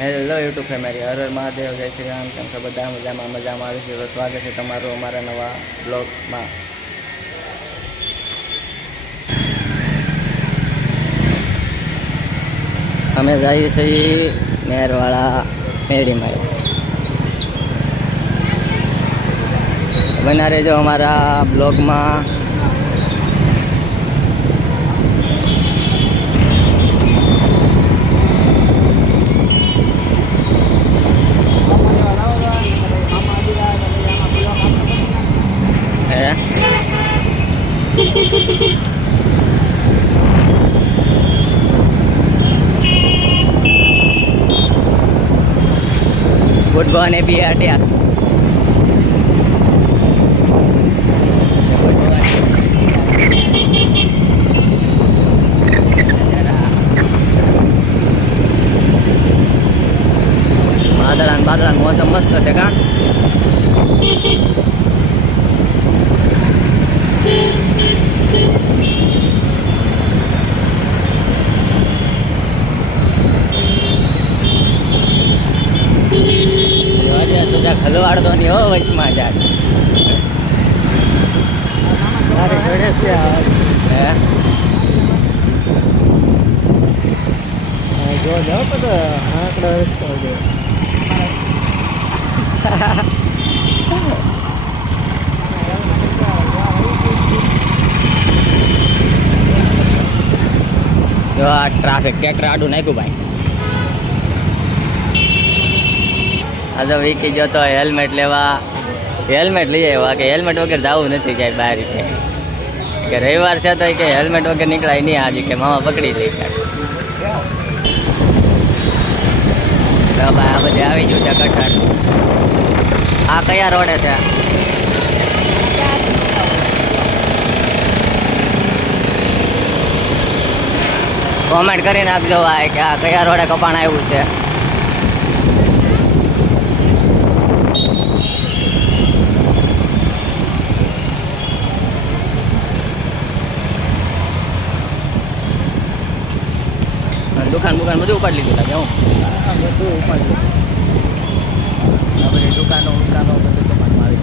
Hello YouTube family હર હર મહાદેવ, જય શ્રી રામ. કેમ છો બધા? મજામાં મજામાં. આવે છે સ્વાગત છે તમારું અમારા નવા બ્લોગમાં. અમે જઈએ છીએ મેરવાળા મેળીમાં બનારે રહેજો અમારા બ્લોગમાં. গুড বনে বিহাটে আসছি નહીં હો? જો જાઓ તો આંકડો રસ્તો છે જો આ ટ્રાફિક ટ્રેક્ટર આડું નાખ્યું ભાઈ. આ તો વીકી જતો હેલ્મેટ લેવા. હેલ્મેટ લઈ આવ્યા. કે હેલ્મેટ વગર જવું નથી જાય બહાર કે. રવિવાર છે તો કે હેલ્મેટ વગર નીકળાય નહીં આજે કે મામા પકડી લઈ તો ભાઈ આ બધી આવી ગયું છે કઠર આ કયા રોડે છે? કોમેન્ટ કરી નાખજો ભાઈ કે આ કયા રોડે કપાણ આવ્યું છે? દુકાન બુકાન બધું ઉપાડી લીધું લાગે, હું. બધું ઉપાડી આ બધી દુકાનો દુકાનો બધું કપાણમાં આવી.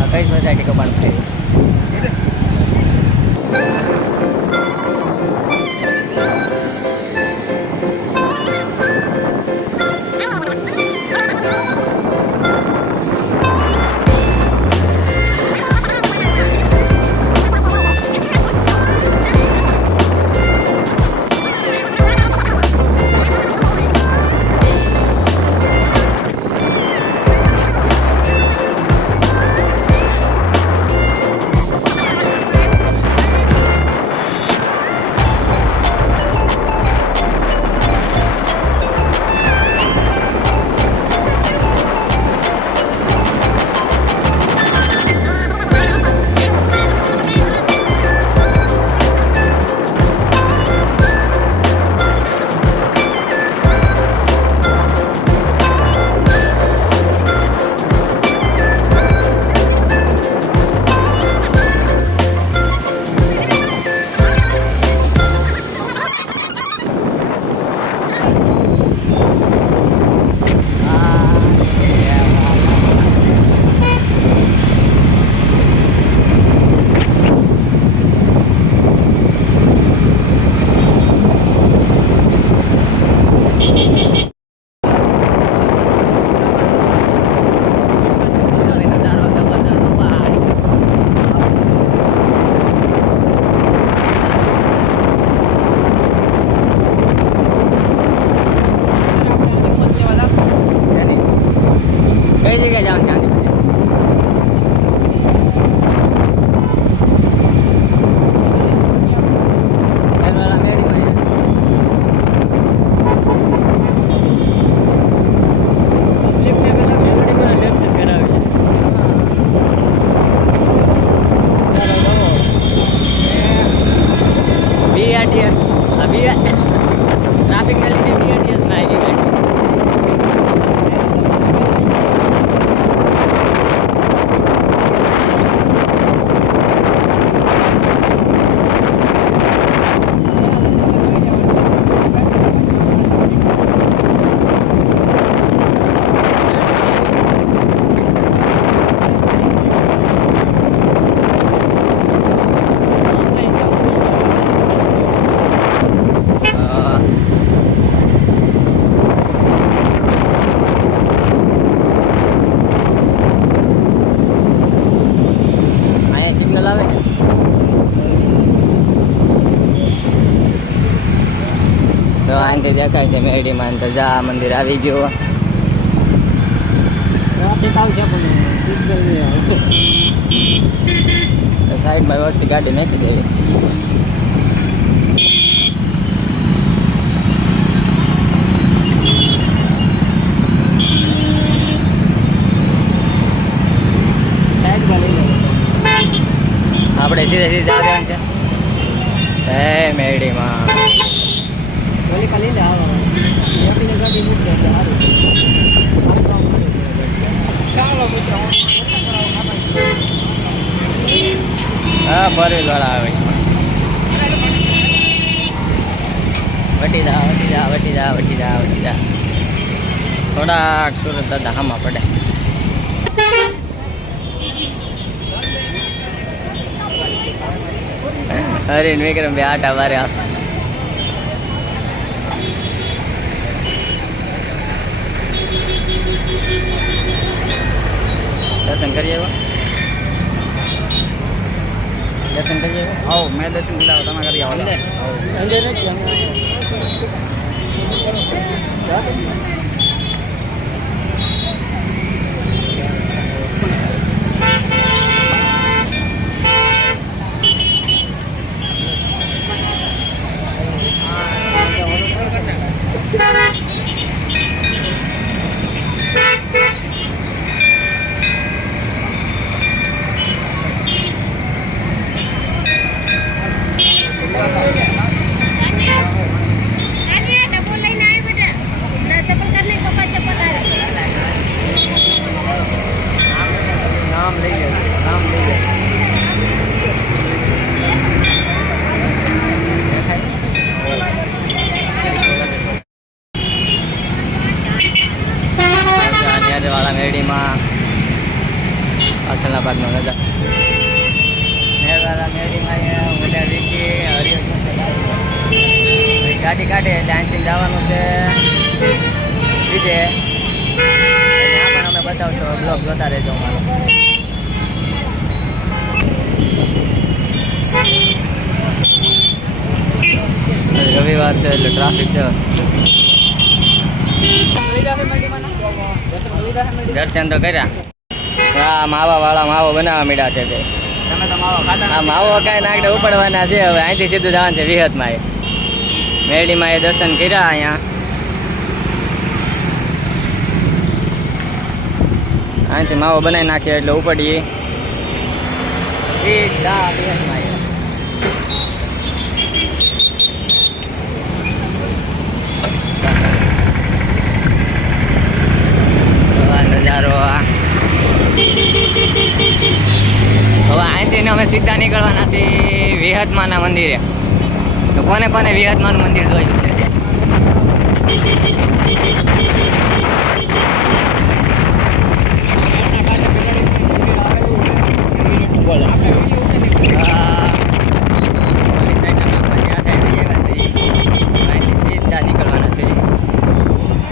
આ કઈ સોસાયટી કપાણ થાય દેખાય છે મેડીમાં તો જા મંદિર આવી ગયું. સાઈડમાં વખતે ગાડી નાખી દેવી. આપણે સીધે સીધે આવ્યા છે. હે મેડીમાં મિત્રો હા ફરી વાળા આવે છે. વટી જા વટી જા વટી જા વટી જા વટી જા થોડાક સુરત દાદા હામાં પડે. હરીન વિક્રમ બે આટા વારે આવતા દર્શન કરી આવ્યા? દર્શન કરી આવ્યા? આવો મેં દર્શન બોલાવો તમે કરી આવો. અંદર? અંદર નથી અમે આની આ ડબ્બો લઈને આવી બેટા ના ચપ્પલ કાઢ નહીં પપ્પા ચપ્પલ આવી નામ લઈ લે નામ લઈ લે વાળા મેડીમાં પાછળના ભાગનો નજર વાળા મેડીમાં અહીંયા મોટા રીતિ હરિહર ગાડી કાઢે એટલે અહીંથી જવાનું છે. બીજે? પણ અમે બતાવશો બ્લોગ જોતા રહેજો અમારો. રવિવાર છે એટલે ટ્રાફિક છે. દર્શન તો કર્યા. આ માવા વાળા માવો બનાવવા મીડા છે તે. માવો કાંઈ નાગડે ઉપાડવાના છે હવે અહીંથી સીધું જવાનું છે વિહતમાં એ. મેરડીમાં એ દર્શન કર્યા અહીંયા. અહીંથી માવો બનાવી નાખ્યો એટલે ઉપડીએ. સીધા વિહતમાં એ તો આ નજારો આ હવે અમે સીધા નીકળવાના છીએ વિહતમાના મંદિરે. તો કોને કોને વિહતમાનું મંદિર જોયું છે?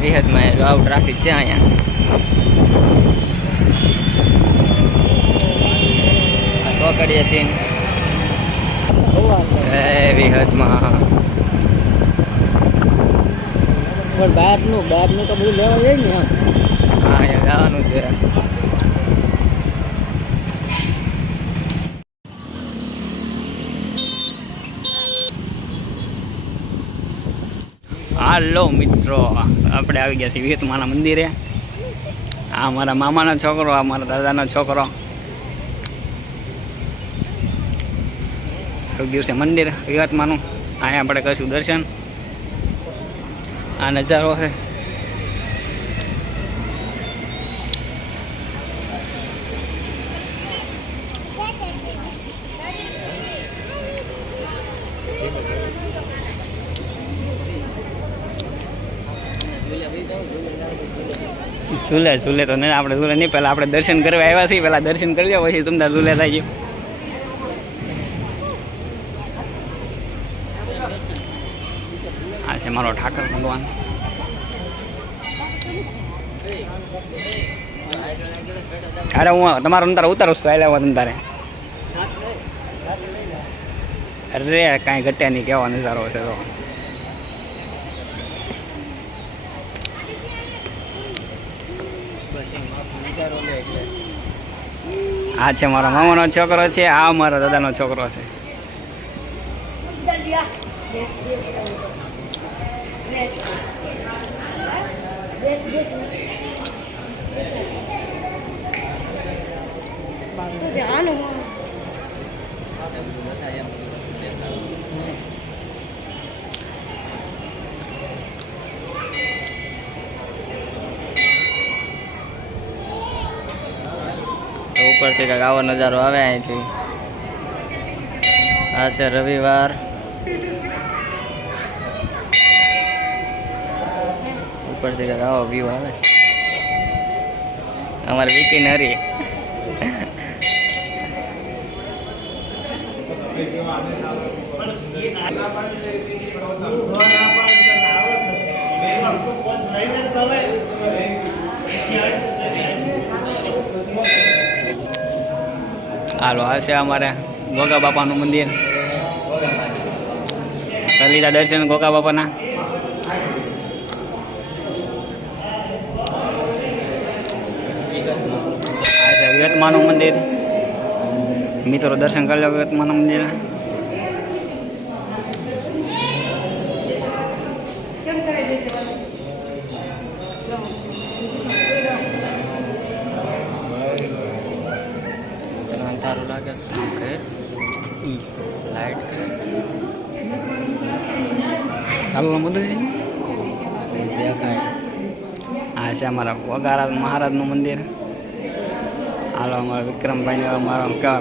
વિહતમાં આવું ટ્રાફિક છે અહીંયા. આ ચોકડી હતી એ વિહતમાં પણ બહારનું બહારનું તો બધું લેવા જાય ને હા અહીંયા જવાનું છે. હાલો મિત્રો આપણે આવી ગયા છીએ વિહતમાના મંદિરે. આ મારા મામાનો છોકરો આ મારા દાદાનો છોકરો. આવી ગયું છે મંદિર વિહતમાનું અહીંયા આપણે કરીશું દર્શન. આ નજારો છે. ઝૂલે ઝૂલે તો નહીં, આપણે ઝૂલે નહીં. પહેલાં આપણે દર્શન કરવા આવ્યા છીએ, પહેલાં દર્શન કરી લો પછી તમને ઝૂલે થાય છે. ઠાકર અરે હું તમારો અંતર ઉતારું છું એટલે હું તારે અરે કાંઈ ઘટે નહીં કેવો નજારો છે તો છે મારા મામાનો છોકરો છે આ મારા દાદાનો છોકરો છે તો ઉપરથી કંઈક આવો નજારો આવે અહીંથી. આ છે રવિવાર. ઉપરથી કંઈક આવો વ્યૂ આવે. અમારે વિકી નરી હાલો, આ છે અમારે ગોગા બાપાનું મંદિર. કરી દર્શન ગોગા બાપાના આ મંદિર. મિત્રો દર્શન કરી લો ગતમાનું મંદિર. અંધારું લાગે લાઈટ સાલું બધું દેખાય. આ છે અમારા વગારા મહારાજનું મંદિર. હાલો અમારા વિક્રમભાઈને અમારા કેવા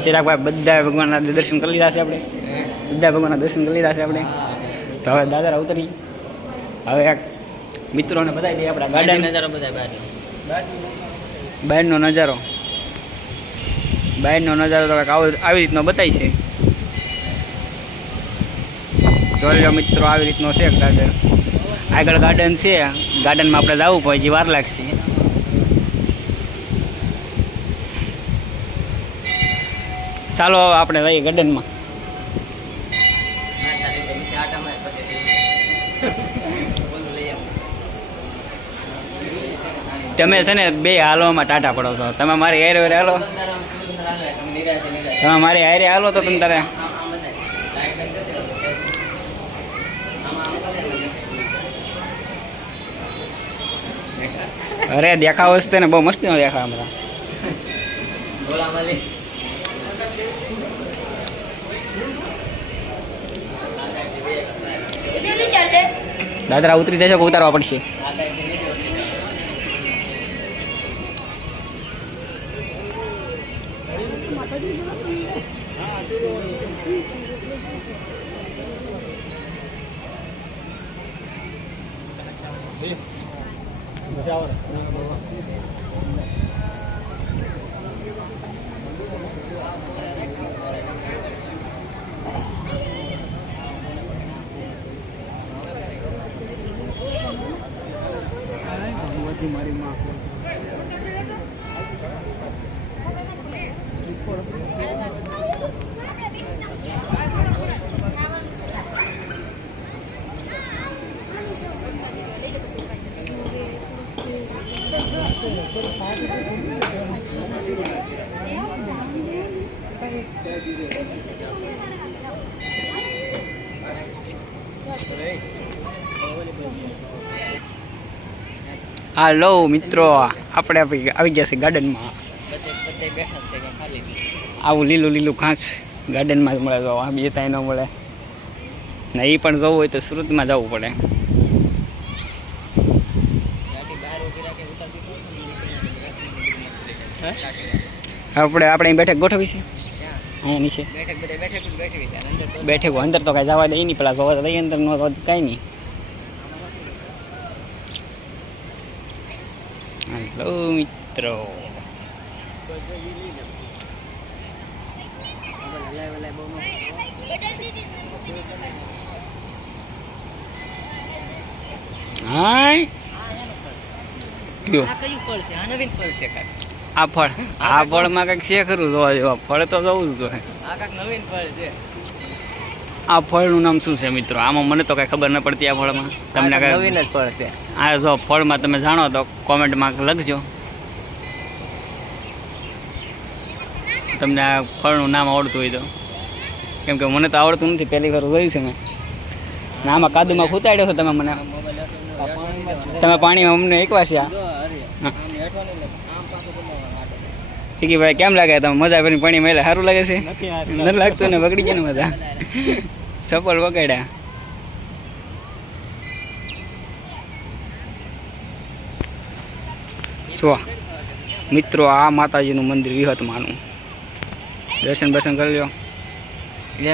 ચિરાગભાઈ બધા ભગવાનના દર્શન કરી લીધા છે આપણે. બધા ભગવાનના દર્શન કરી લીધા છે આપણે. તો હવે દાદરા ઉતરી. હવે એક મિત્રોને બતાવી દઈએ આપણા ગાર્ડન. ગાર્ડન નજારો બધા બહાર બહારનો નજારો. બહારનો નજારો તો કંઈક આવો આવી રીતનો બતાવી છે. જોઈ મિત્રો આવી રીતનો છે ગાર્ડન આગળ ગાર્ડન છે. ગાર્ડનમાં આપણે જવું પડે જે વાર લાગશે. ચાલો આપણે જઈએ ગાર્ડનમાં તમે છે ને બે હાલવામાં ટાટા પડો છો. તમે મારી હારે હારે હાલો. તમે મારી હારે હાલો તો તમે તારે અરે, દેખાવ વસ્તુ ને, બહુ મસ્તી નો દેખાવ હમણાં દાદરા ઉતરી જશે ઉતારવા પડશે. હાલો મિત્રો. આપણે આવી ગયા છે ગાર્ડનમાં. આવું લીલું લીલું ઘાસ ગાર્ડનમાં જ મળે તો આ બે ત્યાં ન મળે. ને એ પણ જવું હોય તો સુરતમાં જવું પડે. આપણે આપણે બેઠક ગોઠવી છે? અહીંયા નીચે. બેઠક અંદર તો કાંઈ જવા દે નહીં પેલા જોવા દઈએ અંદર નો કાંઈ નહીં. હાલો મિત્રો આ ફળ આ ફળ છે કાંઈક આ ફળ આ ફળમાં કંઈક છે જોવા જેવા ફળ તો જવું જ જોઈએ. આ કાંઈક નવીન ફળ છે આ ફળનું નામ શું છે મિત્રો? આમાં મને તો કાંઈ ખબર ન પડતી આ ફળમાં. તમને કાંઈ નવીન જ ફળ છે. આ જો ફળમાં તમે જાણો તો કોમેન્ટમાં લખજો. તમને આ ફળનું નામ આવડતું હોય તો. કેમ કે મને તો આવડતું નથી પહેલી વાર જોયું છે મેં. ના આમાં કાદુમાં ખૂતાડ્યો છો તમે મને. તમે પાણીમાં અમને એક વાસ્યા હા. કે ભાઈ કેમ લાગે? તમે મજા કરીને પાણી મેલે સારું લાગે છે? નથી લાગતું ને બગડી ગયા ને બધા. સફળ વગાડ્યા સો મિત્રો આ માતાજીનું મંદિર વિહતમાનું દર્શન બર્શન કરી લ્યો।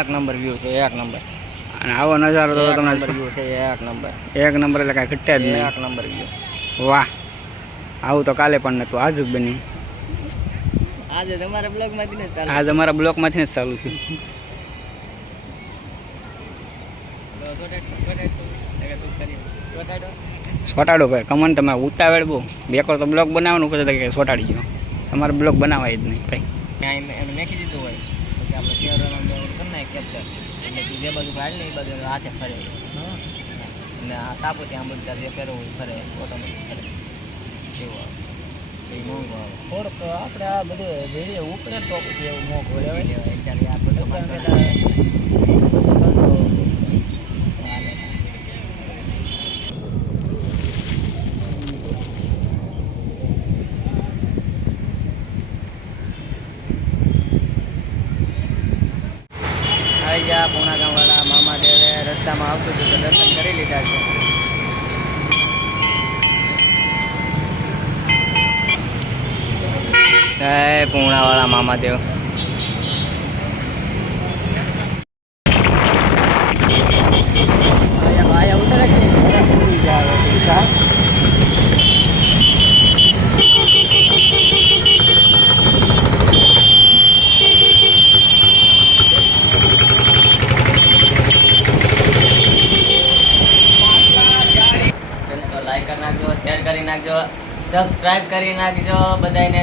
એક નંબર વ્યૂ છે એક નંબર. અને આવો નજારો તો તમને વ્યૂ છે એક નંબર. એક નંબર એટલે કાંઈ ઘટે જ નહીં. એક નંબર વ્યૂ વાહ. આવું તો કાલે પણ નહોતું આજ જ બન્યું. આજે તમારા બ્લોગમાંથી આજ અમારા બ્લોકમાંથી જ ચાલુ છે સોટાડો ભાઈ. કમન તમે ઉતાવળ બહુ. બેકર તો બ્લોક બનાવવાનું પછી કે સોટાડી ગયો. તમારે બ્લોક બનાવાય જ નહીં ભાઈ. ત્યાં એમ એને મેકી દીધું હોય. પછી આપણે કેમેરામાં કરી નાખીએ કેપ્ચર એટલે જે બાજુ હાલ ને એ બાજુ હાથે ફરે. અને આ સાપો ત્યાં બધા જે પહેરવું હોય ફરે. ઓટોમેટિક ફરે એવું થોડુંક આપણે આ બધું વીડિયો ઉપરે તો એવું મોંઘું લેવાય. લેવાય. આ બસો પાંચસો અત્યારે બસો ત્રણસો હાલે. આવી જા પૂણા ગામવાળા મામા દેવે રસ્તામાં આવતું હતું તો દર્શન કરી લીધા છે જય મામા દેવ આયા આયા ઉતરે કે ઘરે પૂરી જાય ઈચ્છા તો લાઈક કરી નાખજો શેર કરી નાખજો સબસ્ક્રાઈબ કરી નાખજો બધાને